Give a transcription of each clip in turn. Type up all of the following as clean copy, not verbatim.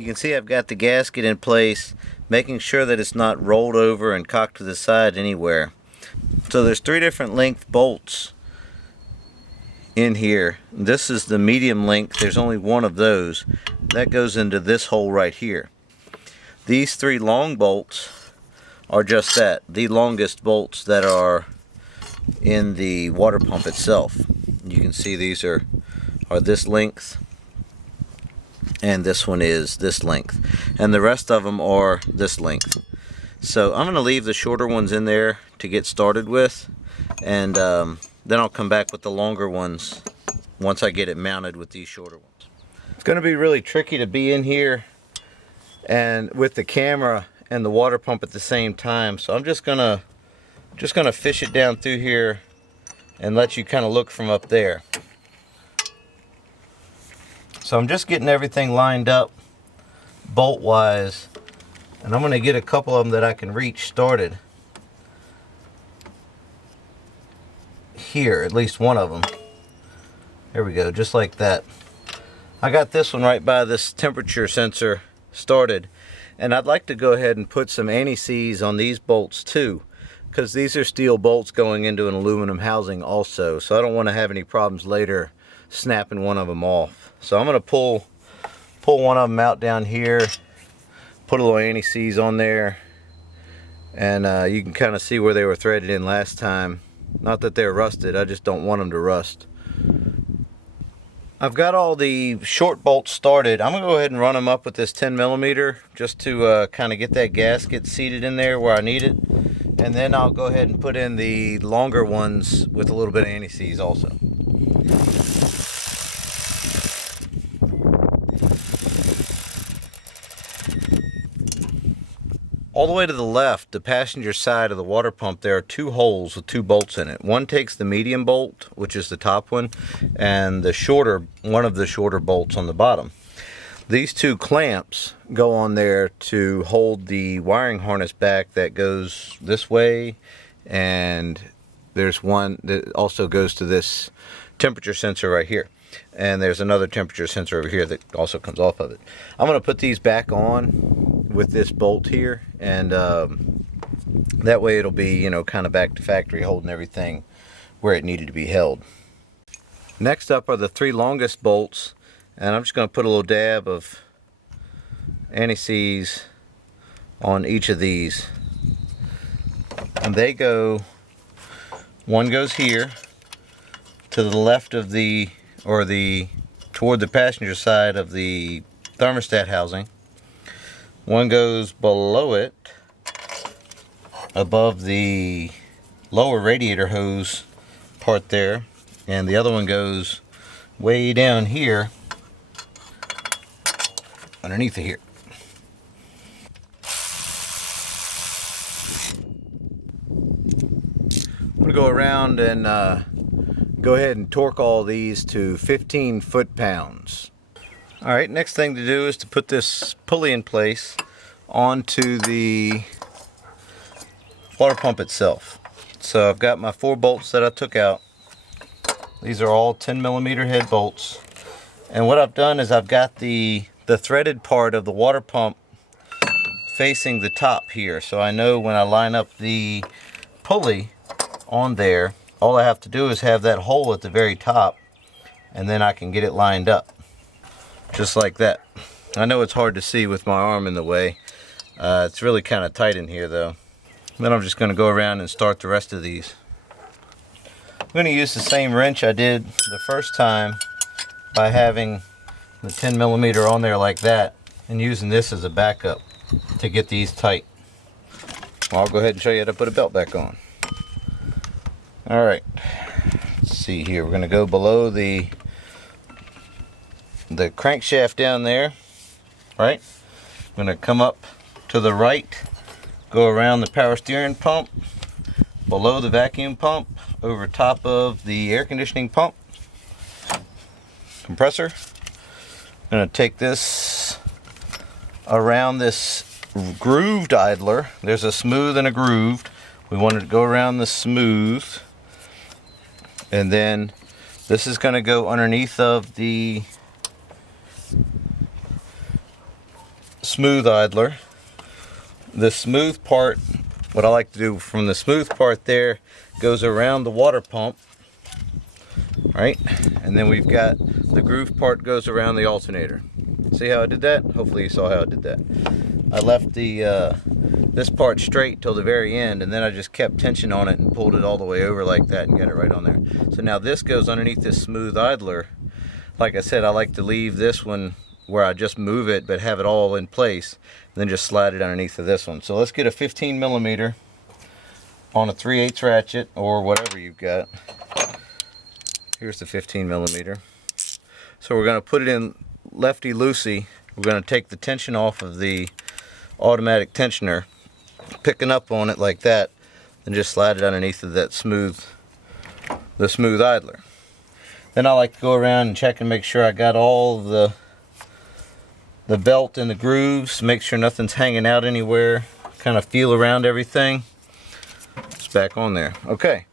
You can see I've got the gasket in place, making sure that it's not rolled over and cocked to the side anywhere. So there's 3 different length bolts in here. This is the medium length. There's only one of those. That goes into this hole right here. These 3 long bolts are just that, the longest bolts that are in the water pump itself. You can see these are this length, and this one is this length, and the rest of them are this length. So I'm going to leave the shorter ones in there to get started with, and then I'll come back with the longer ones once I get it mounted with these shorter ones. It's going to be really tricky to be in here and with the camera and the water pump at the same time, so I'm just gonna fish it down through here and let you kind of look from up there. So I'm just getting everything lined up bolt wise, and I'm going to get a couple of them that I can reach started here, at least one of them. There we go, just like that. I got this one right by this temperature sensor started, and I'd like to go ahead and put some anti-seize on these bolts too, because these are steel bolts going into an aluminum housing also, so I don't want to have any problems later snapping one of them off. So I'm going to pull one of them out down here, put a little anti-seize on there, and you can kind of see where they were threaded in last time. Not that they're rusted, I just don't want them to rust. I've got all the short bolts started. I'm going to go ahead and run them up with this 10mm just to kind of get that gasket seated in there where I need it. And then I'll go ahead and put in the longer ones with a little bit of anti-seize also. All the way to the left, the passenger side of the water pump, there are 2 holes with 2 bolts in it. One takes the medium bolt, which is the top one, and the shorter, one of the shorter bolts on the bottom. These 2 clamps go on there to hold the wiring harness back that goes this way, and there's one that also goes to this temperature sensor right here. And there's another temperature sensor over here that also comes off of it. I'm going to put these back on with this bolt here, and that way it'll be, you know, kind of back to factory, holding everything where it needed to be held. Next up are the 3 longest bolts, and I'm just going to put a little dab of anti-seize on each of these, and they go, one goes here to the left of the, or the, toward the passenger side of the thermostat housing. One goes below it, above the lower radiator hose part there, and the other one goes way down here, underneath of here. I'm going to go around and go ahead and torque all these to 15 foot-pounds. Alright, next thing to do is to put this pulley in place onto the water pump itself. So I've got my 4 bolts that I took out. These are all 10mm head bolts. And what I've done is I've got the threaded part of the water pump facing the top here. So I know when I line up the pulley on there, all I have to do is have that hole at the very top, and then I can get it lined up. Just like that. I know it's hard to see with my arm in the way. It's really kind of tight in here though. Then I'm just going to go around and start the rest of these. I'm going to use the same wrench I did the first time by having the 10mm on there like that, and using this as a backup to get these tight. I'll go ahead and show you how to put a belt back on. Alright, let's see here. We're going to go below the crankshaft down there, right? I'm going to come up to the right, go around the power steering pump, below the vacuum pump, over top of the air conditioning pump, compressor. I'm going to take this around this grooved idler. There's a smooth and a grooved. We wanted to go around the smooth, and then this is going to go underneath of the smooth idler. The smooth part, what I like to do from the smooth part there, goes around the water pump, right? And then we've got the groove part goes around the alternator. See how I did that? Hopefully you saw how I did that. I left the this part straight till the very end, and then I just kept tension on it and pulled it all the way over like that and got it right on there. So now this goes underneath this smooth idler. Like I said, I like to leave this one where I just move it but have it all in place, and then just slide it underneath of this one. So let's get a 15mm on a 3/8 ratchet or whatever you've got. Here's the 15mm. So we're going to put it in lefty loosey. We're going to take the tension off of the automatic tensioner, picking up on it like that, and just slide it underneath of that smooth idler. Then I like to go around and check and make sure I got all of the belt and the grooves, make sure nothing's hanging out anywhere, kind of feel around everything. It's back on there. Okay,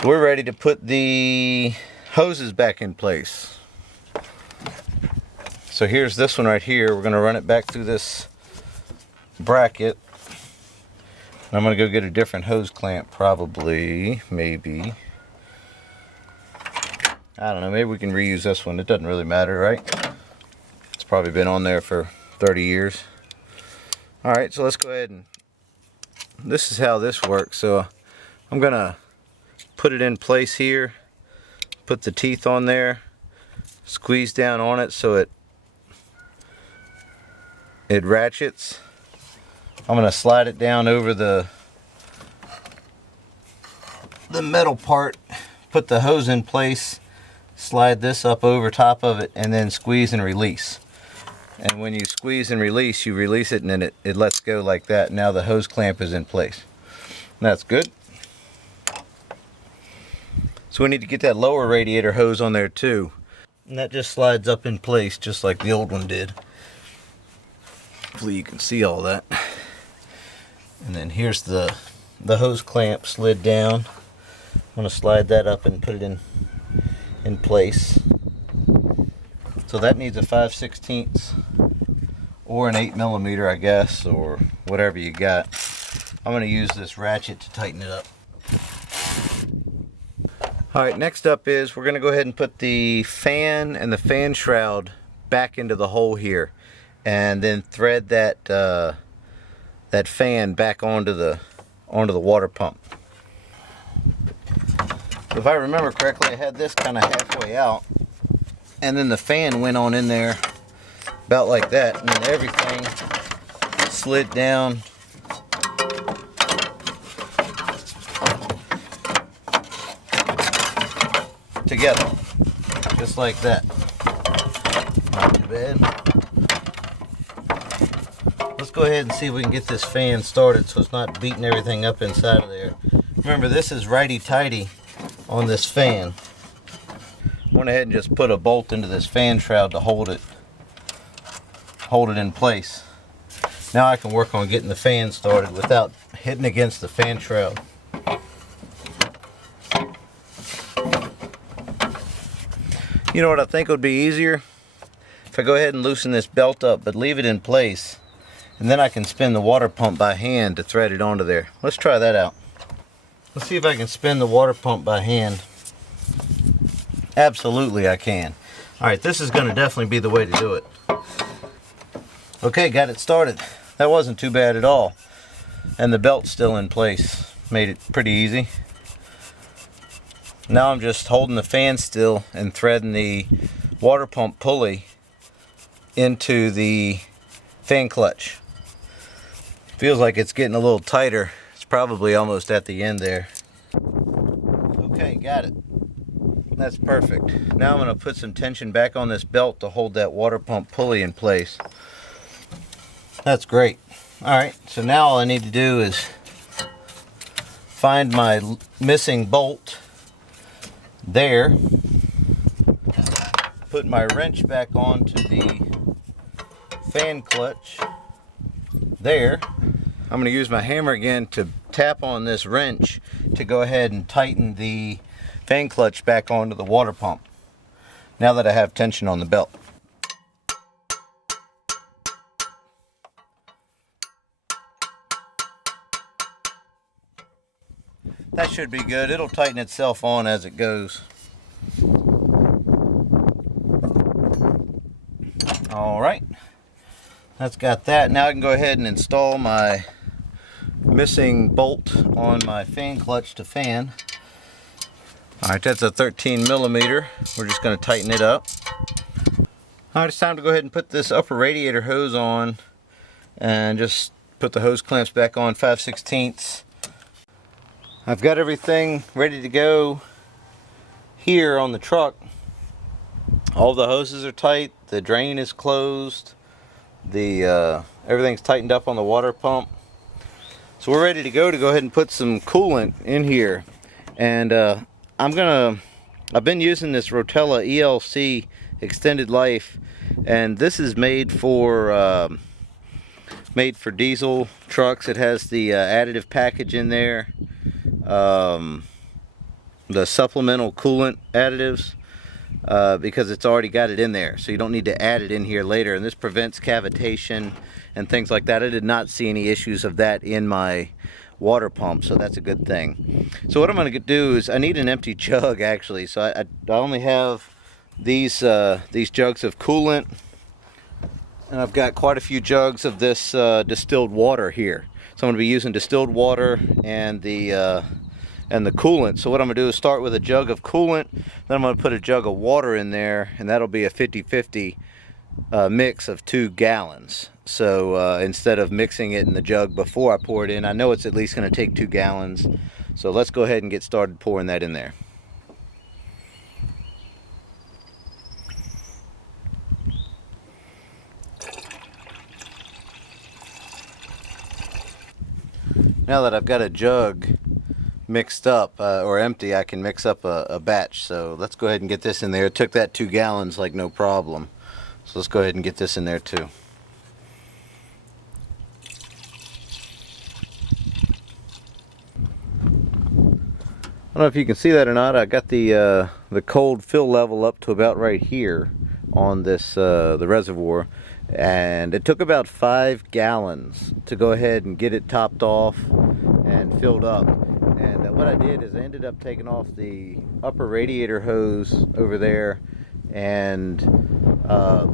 so we're ready to put the hoses back in place. So here's this one right here. We're going to run it back through this bracket. And I'm going to go get a different hose clamp, probably, maybe. I don't know, maybe we can reuse this one. It doesn't really matter, right? It's probably been on there for 30 years. Alright, so let's go ahead and... This is how this works. So I'm going to put it in place here, put the teeth on there, squeeze down on it so it ratchets. I'm going to slide it down over the metal part, put the hose in place, slide this up over top of it, and then squeeze and release. And when you squeeze and release, you release it and then it lets go like that. Now the hose clamp is in place. And that's good. So we need to get that lower radiator hose on there too. And that just slides up in place just like the old one did. Hopefully you can see all that. And then here's the hose clamp slid down. I'm going to slide that up and put it in place. So that needs a 5/16 or an 8mm, I guess, or whatever you got. I'm going to use this ratchet to tighten it up. Alright, next up is we're going to go ahead and put the fan and the fan shroud back into the hole here, and then thread that that fan back onto the water pump. If I remember correctly, I had this kind of halfway out, and then the fan went on in there about like that, and then everything slid down together, just like that. Not too bad. Let's go ahead and see if we can get this fan started so it's not beating everything up inside of there. Remember, this is righty-tighty on this fan. I went ahead and just put a bolt into this fan shroud to hold it in place. Now I can work on getting the fan started without hitting against the fan shroud. You know what I think would be easier? If I go ahead and loosen this belt up but leave it in place, and then I can spin the water pump by hand to thread it onto there. Let's try that out. Let's see if I can spin the water pump by hand. Absolutely I can. Alright, this is going to definitely be the way to do it. Okay, got it started. That wasn't too bad at all. And the belt's still in place. Made it pretty easy. Now I'm just holding the fan still and threading the water pump pulley into the fan clutch. Feels like it's getting a little tighter. It's probably almost at the end there. Okay, got it. That's perfect. Now I'm going to put some tension back on this belt to hold that water pump pulley in place. That's great. Alright, so now all I need to do is find my missing bolt there, put my wrench back onto the fan clutch there. I'm going to use my hammer again to tap on this wrench to go ahead and tighten the fan clutch back onto the water pump now that I have tension on the belt. That should be good. It'll tighten itself on as it goes. All right, that's got that. Now I can go ahead and install my missing bolt on my fan clutch to fan. All right, that's a 13 millimeter. We're just going to tighten it up. All right, it's time to go ahead and put this upper radiator hose on and just put the hose clamps back on 5/16. I've got everything ready to go here on the truck. All the hoses are tight, the drain is closed, everything's tightened up on the water pump. So we're ready to go ahead and put some coolant in here. And I've been using this Rotella ELC extended life, and this is made for diesel trucks. It has the additive package in there, the supplemental coolant additives, because it's already got it in there, so you don't need to add it in here later. And this prevents cavitation and things like that. I did not see any issues of that in my water pump, so that's a good thing. So what I'm going to do is, I need an empty jug actually, so I only have these jugs of coolant, and I've got quite a few jugs of this distilled water here. So I'm going to be using distilled water and the coolant. So what I'm going to do is start with a jug of coolant, then I'm going to put a jug of water in there, and that'll be a 50-50 mix of 2 gallons. So instead of mixing it in the jug before I pour it in, I know it's at least going to take 2 gallons. So let's go ahead and get started pouring that in there. Now that I've got a jug mixed up or empty, I can mix up a batch. So let's go ahead and get this in there. It took that 2 gallons like no problem. So let's go ahead and get this in there too. I don't know if you can see that or not. I got the cold fill level up to about right here on this the reservoir, and it took about 5 gallons to go ahead and get it topped off and filled up. And what I did is I ended up taking off the upper radiator hose over there and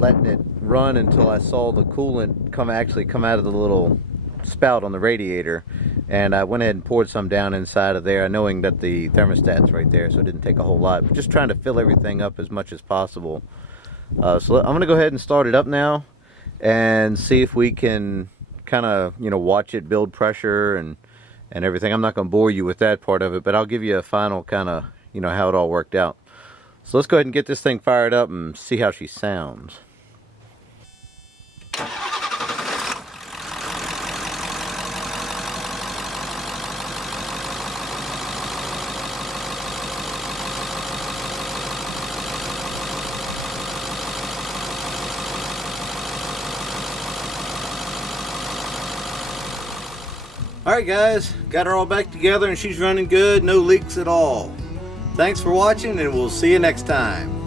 letting it run until I saw the coolant actually come out of the little spout on the radiator, and I went ahead and poured some down inside of there, knowing that the thermostat's right there, so it didn't take a whole lot, but just trying to fill everything up as much as possible. So I'm going to go ahead and start it up now and see if we can kind of, watch it build pressure and everything. I'm not going to bore you with that part of it, but I'll give you a final kind of, how it all worked out. So let's go ahead and get this thing fired up and see how she sounds. Alright guys, got her all back together and she's running good, no leaks at all. Thanks for watching, and we'll see you next time.